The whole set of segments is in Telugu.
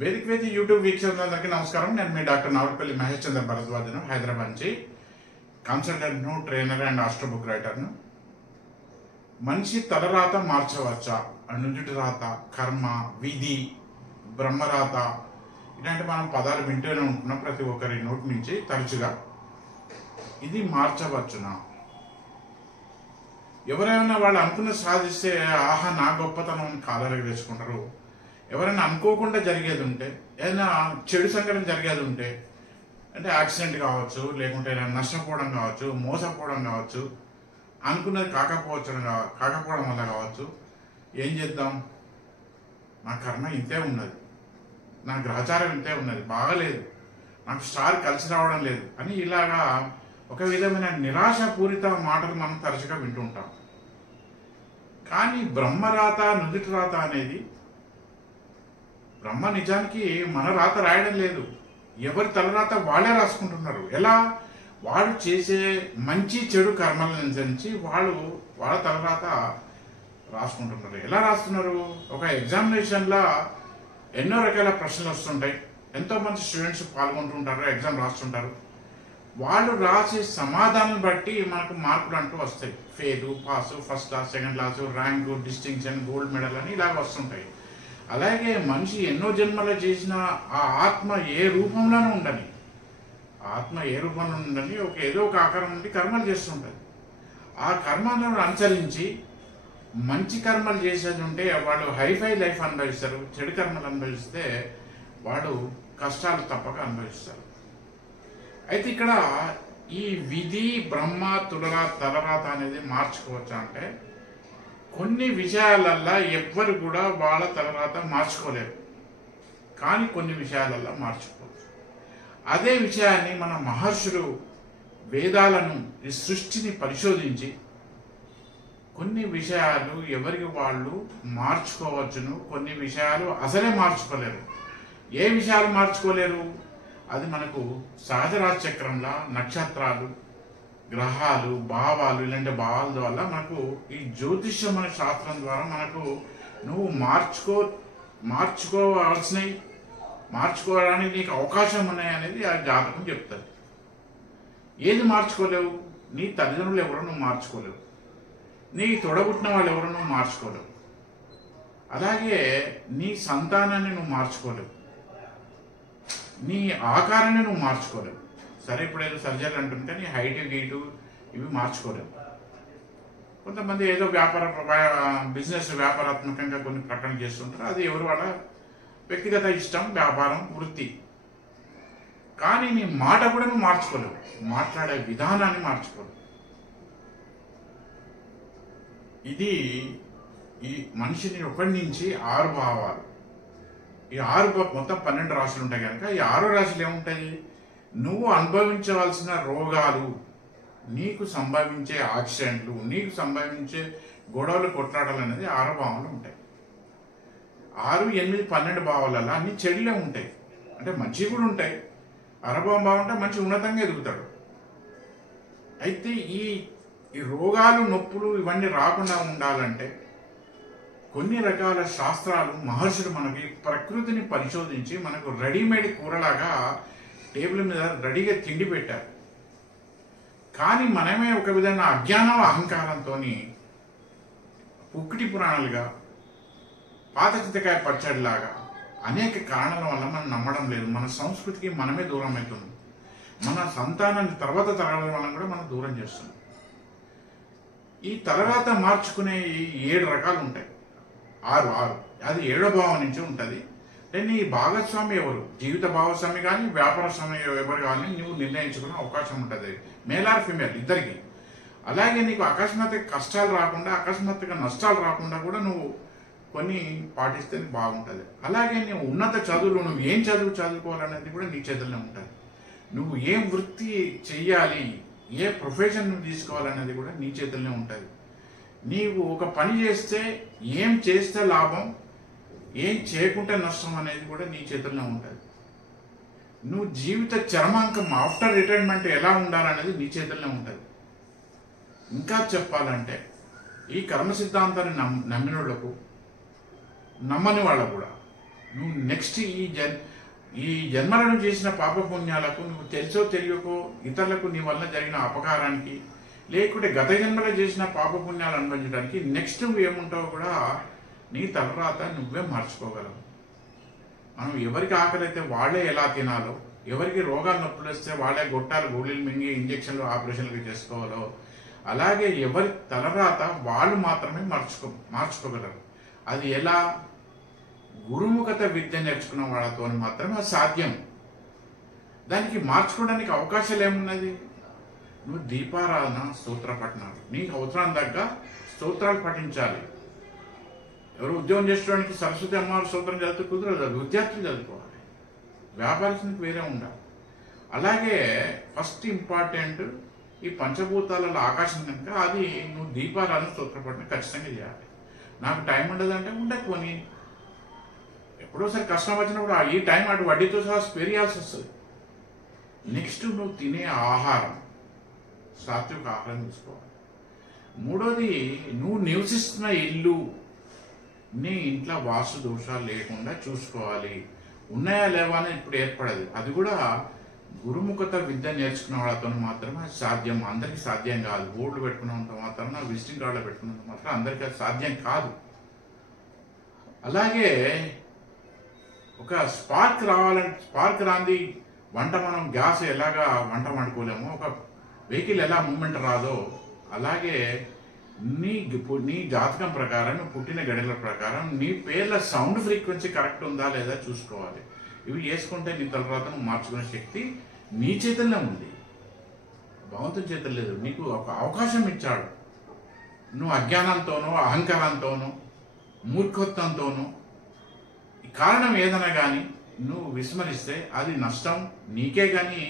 వేదిక వేది యూట్యూబ్ వీక్షకులందరికీ నమస్కారం. నేను మీ డాక్టర్ నావల్పల్లి మహేష్ చంద్ర భరద్వాజను, హైదరాబాద్ నుంచి కన్సల్టెంట్ను, ట్రైనర్ అండ్ ఆస్ట్రో బుక్ రైటర్ను. మనిషి తలరాత మార్చవచ్చా? నుదుటి రాత, కర్మ, విధి, బ్రహ్మరాత ఇలాంటి మనం పదాలు వింటూనే ఉంటున్నాం ప్రతి ఒక్కరి నోటి నుంచి తరచుగా. ఇది మార్చవచ్చునా? ఎవరైనా వాళ్ళు అనుకున్న సాధిస్తే ఆహా నా గొప్పతనం కాలరికి తెచ్చుకుంటారు. ఎవరైనా అనుకోకుండా జరిగేది ఉంటే, ఏదైనా చెడు సంఘటన జరిగేది ఉంటే, అంటే యాక్సిడెంట్ కావచ్చు, లేకుంటే నష్టపోవడం కావచ్చు, మోసపోవడం కావచ్చు, అనుకున్నది కాకపోవడం వల్ల కావచ్చు, ఏం చేద్దాం, నా కర్మ ఇంతే ఉన్నది, నా గ్రహచారం ఇంతే ఉన్నది, బాగలేదు, నాకు స్టార్ కలిసి రావడం లేదు అని ఇలాగా ఒక విధమైన నిరాశపూరిత మాటలు మనం తరచుగా వింటుంటాం. కానీ బ్రహ్మరాత, నుదుటి రాత అనేది బ్రహ్మ నిజానికి మన రాత రాయడం లేదు. ఎవరి తలరాత వాళ్ళే రాసుకుంటున్నారు. ఎలా? వాడు చేసే మంచి చెడు కర్మల నుంచి వాళ్ళ తలరాత రాసుకుంటున్నారు. ఎలా రాస్తున్నారు? ఒక ఎగ్జామినేషన్లో ఎన్నో రకాల ప్రశ్నలు వస్తుంటాయి. ఎంతోమంది స్టూడెంట్స్ పాల్గొంటుంటారు, ఎగ్జామ్ రాస్తుంటారు. వాళ్ళు రాసే సమాధానం బట్టి మనకు మార్కులు అంటూ వస్తాయి. Fail, pass, first class, second class, rank, distinction, gold medal అని ఇలాగ వస్తుంటాయి. అలాగే మనిషి ఎన్నో జన్మలు చేసిన ఆ ఆత్మ ఏ రూపంలోనూ ఉండని, ఏదో ఒక ఆకారం నుండి కర్మలు చేస్తుంటుంది. ఆ కర్మలను అనుసరించి మంచి కర్మలు చేసేది ఉంటే వాళ్ళు హైఫై లైఫ్ అనుభవిస్తారు, చెడు కర్మలు అనుభవిస్తే వాడు కష్టాలు తప్పక అనుభవిస్తారు. అయితే ఇక్కడ ఈ విధి, బ్రహ్మ, తలరాత అనేది మార్చుకోవచ్చా అంటే, కొన్ని విషయాలల్లో ఎవ్వరు కూడా వాళ్ళ తలరాత మార్చుకోలేరు, కానీ కొన్ని విషయాలల్లో మార్చుకోవచ్చు. అదే విషయాన్ని మన మహర్షులు వేదాలను, ఈ సృష్టిని పరిశోధించి కొన్ని విషయాలు ఎవరికి వాళ్ళు మార్చుకోవచ్చును, కొన్ని విషయాలు అసలే మార్చుకోలేరు. ఏ విషయాలు మార్చుకోలేరు? అది మనకు సహజరాశ చక్రంలో నక్షత్రాలు, గ్రహాలు, భావాలు, ఇలాంటి భావాల ద్వారా మనకు ఈ జ్యోతిష్యం అనే శాస్త్రం ద్వారా మనకు నువ్వు మార్చుకోవడానికి నీకు అవకాశం ఉన్నాయి అనేది ఆ జాతకం చెప్తుంది. ఏది మార్చుకోలేవు? నీ తల్లిదండ్రులు ఎవరో నువ్వు మార్చుకోలేవు, నీ తొడబుట్టిన వాళ్ళు ఎవరో నువ్వు మార్చుకోలేవు, అలాగే నీ సంతానాన్ని నువ్వు మార్చుకోలేవు, నీ ఆకారాన్ని నువ్వు మార్చుకోలేవు. సరే, ఇప్పుడు ఏదో సర్జరీ అంటుంటే నీ హైట్, గీటు ఇవి మార్చుకోలేవు. కొంతమంది ఏదో బిజినెస్ వ్యాపారాత్మకంగా కొన్ని ప్రకటన చేస్తుంటారు. అది ఎవరు వాళ్ళ వ్యక్తిగత ఇష్టం, వ్యాపారం, వృత్తి. కానీ నీ మాట కూడా నువ్వు మార్చుకోలేవు, మాట్లాడే విధానాన్ని మార్చుకోలేవు. ఇది ఈ మనిషిని 1 నుంచి 6 భావాలు, ఈ 6 మొత్తం 12 రాశులు ఉంటాయి కనుక ఈ 6 రాశులు ఏముంటాయి? నువ్వు అనుభవించవలసిన రోగాలు, నీకు సంభవించే యాక్సిడెంట్లు, నీకు సంభవించే గొడవలు, కొట్లాటలు అనేది 6 భావాలు ఉంటాయి. 6, 8, 12 భావాలలో అన్ని చెడులే ఉంటాయి. అంటే మంచి కూడా ఉంటాయి. 6వ భావం అంటే మంచి ఉన్నతంగా ఎదుగుతాడు. అయితే ఈ రోగాలు, నొప్పులు ఇవన్నీ రాకుండా ఉండాలంటే కొన్ని రకాల శాస్త్రాలు మహర్షులు మనకి ప్రకృతిని పరిశోధించి మనకు రెడీమేడ్ కూరలాగా టేబుల్ మీద రెడీగా తిండి పెట్టారు. కానీ మనమే ఒక విధంగా అజ్ఞానం, అహంకారంతో పుక్కిటి పురాణాలుగా, పాత చింతకాయ పచ్చడిలాగా అనేక కారణాల వల్ల మనం నమ్మడం లేదు. మన సంస్కృతికి మనమే దూరం అవుతుంది. మన సంతానాన్ని తర్వాత తరాల వల్ల కూడా మనం దూరం చేస్తున్నాం. ఈ తలరాత మార్చుకునే 7 రకాలు ఉంటాయి. 6 అది 7వ భావం నుంచి ఉంటుంది. అంటే నీ భాగస్వామి ఎవరు, జీవిత భాగస్వామి కానీ వ్యాపార స్వామి ఎవరు కానీ నువ్వు నిర్ణయించుకునే అవకాశం ఉంటుంది, మేల్ ఆర్ ఫీమేల్ ఇద్దరికి. అలాగే నీకు అకస్మాత్తుగా కష్టాలు రాకుండా, అకస్మాత్తుగా నష్టాలు రాకుండా కూడా నువ్వు కొన్ని పాటిస్తే బాగుంటుంది. అలాగే నువ్వు ఉన్నత చదువులు, నువ్వు ఏం చదువుకోవాలనేది కూడా నీ చేతుల్లో ఉంటుంది. నువ్వు ఏం వృత్తి చెయ్యాలి, ఏ ప్రొఫెషన్ నువ్వు తీసుకోవాలనేది కూడా నీ చేతుల్లోనే ఉంటుంది. నీవు ఒక పని చేస్తే ఏం చేస్తే లాభం, ఏం చేయకుంటే నష్టం అనేది కూడా నీ చేతుల్లో ఉంటుంది. నువ్వు జీవిత చరమాంకం ఆఫ్టర్ రిటైర్మెంట్ ఎలా ఉండాలనేది నీ చేతుల్లో ఉంటుంది. ఇంకా చెప్పాలంటే ఈ కర్మ సిద్ధాంతాన్ని నమ్మిన వాళ్ళకు, నమ్మని వాళ్ళకు కూడా నువ్వు నెక్స్ట్ ఈ జన్మలను చేసిన పాపపుణ్యాలకు నువ్వు తెలుసో తెలియకో ఇతరులకు నీ వల్ల జరిగిన అపకారానికి లేకుంటే గత జన్మలో చేసిన పాపపుణ్యాలు అనుభవించడానికి నెక్స్ట్ నువ్వు ఏముంటావో కూడా నీ తలరాత నువ్వే మార్చుకోగలవు. మనం ఎవరికి ఆకలి అయితే వాళ్ళే ఎలా తినాలో, ఎవరికి రోగాలు నొప్పులు వస్తే వాళ్ళే గొట్టాలు గోళీలు మింగి ఇంజక్షన్లు ఆపరేషన్లు చేసుకోవాలో, అలాగే ఎవరి తలరాత వాళ్ళు మాత్రమే మార్చుకోగలరు. అది ఎలా? గురుముఖత విద్య నేర్చుకున్న వాళ్ళతో మాత్రమే అది సాధ్యం. దానికి మార్చుకోవడానికి అవకాశాలు ఏమున్నది? నువ్వు దీపారాధన, స్తోత్ర పఠనాలు, నీకు అవసరం తగ్గ స్తోత్రాలు పఠించాలి. ఎవరు ఉద్యోగం చేసుకోవడానికి సరస్వతి అమ్మవారి స్తోత్రం చదివితే కుదరదు, విద్యార్థులు చదువుకోవాలి, వ్యాపారస్తునికి వేరే ఉండాలి. అలాగే ఫస్ట్ ఇంపార్టెంట్ ఈ పంచభూతాలలో ఆకాశం కనుక అది నువ్వు దీపారాధన, స్తోత్ర పఠనం ఖచ్చితంగా చేయాలి. నాకు టైం ఉండదంటే ఉండకపోని ఎప్పుడోసారి కష్టం వచ్చినప్పుడు ఈ టైం అటు వడ్డీతో సహా స్పేర్ చేయాల్సి వస్తుంది. నెక్స్ట్ నువ్వు తినే ఆహారం, సాత్విక ఆహారం తీసుకోవాలి. మూడోది, నువ్వు నివసిస్తున్న ఇల్లు, నీ ఇంట్లో వాస్తు దోషాలు లేకుండా చూసుకోవాలి. ఉన్నాయా లేవా అని ఇప్పుడు ఏర్పడదు. అది కూడా గురుముఖత విద్య నేర్చుకున్న వాళ్ళతో మాత్రమే సాధ్యం. అందరికీ సాధ్యం కాదు. బోర్డులు పెట్టుకున్నంత మాత్రం, విజిటింగ్ కార్డులు పెట్టుకున్నంత మాత్రం అందరికీ అది సాధ్యం కాదు. అలాగే ఒక స్పార్క్ రాంది వంట, మనం గ్యాస్ ఎలాగా వంట వండుకోలేమో, ఒక వెహికల్ ఎలా మూమెంట్ రాదో, అలాగే నీ జాతకం ప్రకారం, నువ్వు పుట్టిన గడియల ప్రకారం నీ పేర్ల సౌండ్ ఫ్రీక్వెన్సీ కరెక్ట్ ఉందా లేదా చూసుకోవాలి. ఇవి చేసుకుంటే నీ తలరాత నువ్వు మార్చుకునే శక్తి నీ చేతుల్లో ఉంది, భగవంతుని చేతులు లేదు. నీకు ఒక అవకాశం ఇచ్చాడు. నువ్వు అజ్ఞానంతోనో, అహంకారంతోనో, మూర్ఖత్వంతోనో, కారణం ఏదైనా కానీ నువ్వు విస్మరిస్తే అది నష్టం నీకే కానీ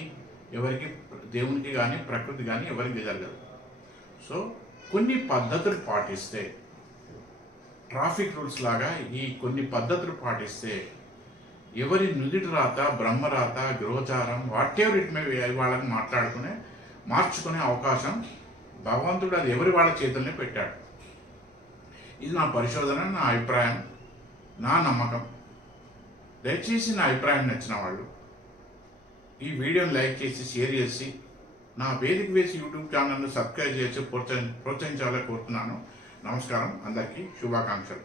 ఎవరికి, దేవునికి కానీ ప్రకృతి కానీ ఎవరికి జరగదు. సో కొన్ని పద్ధతులు పాటిస్తే, ట్రాఫిక్ రూల్స్ లాగా ఈ కొన్ని పద్ధతులు పాటిస్తే ఎవరి నుదిటి రాత, బ్రహ్మరాత, గోచారం, వాట్ ఎవర్ ఇట్ మే వాళ్ళని మార్చుకునే అవకాశం భగవంతుడు అది ఎవరి వాళ్ళ చేతుల్నే పెట్టాడు. ఇది నా పరిశోధన, నా అభిప్రాయం, నా నమ్మకం. దయచేసి నా అభిప్రాయం నచ్చిన వాళ్ళు ఈ వీడియోని లైక్ చేసి, షేర్ చేసి, నా వేదిక వేసి యూట్యూబ్ ఛానల్ను సబ్స్క్రైబ్ చేసి ప్రోత్సహించాలని కోరుతున్నాను. నమస్కారం, అందరికీ శుభాకాంక్షలు.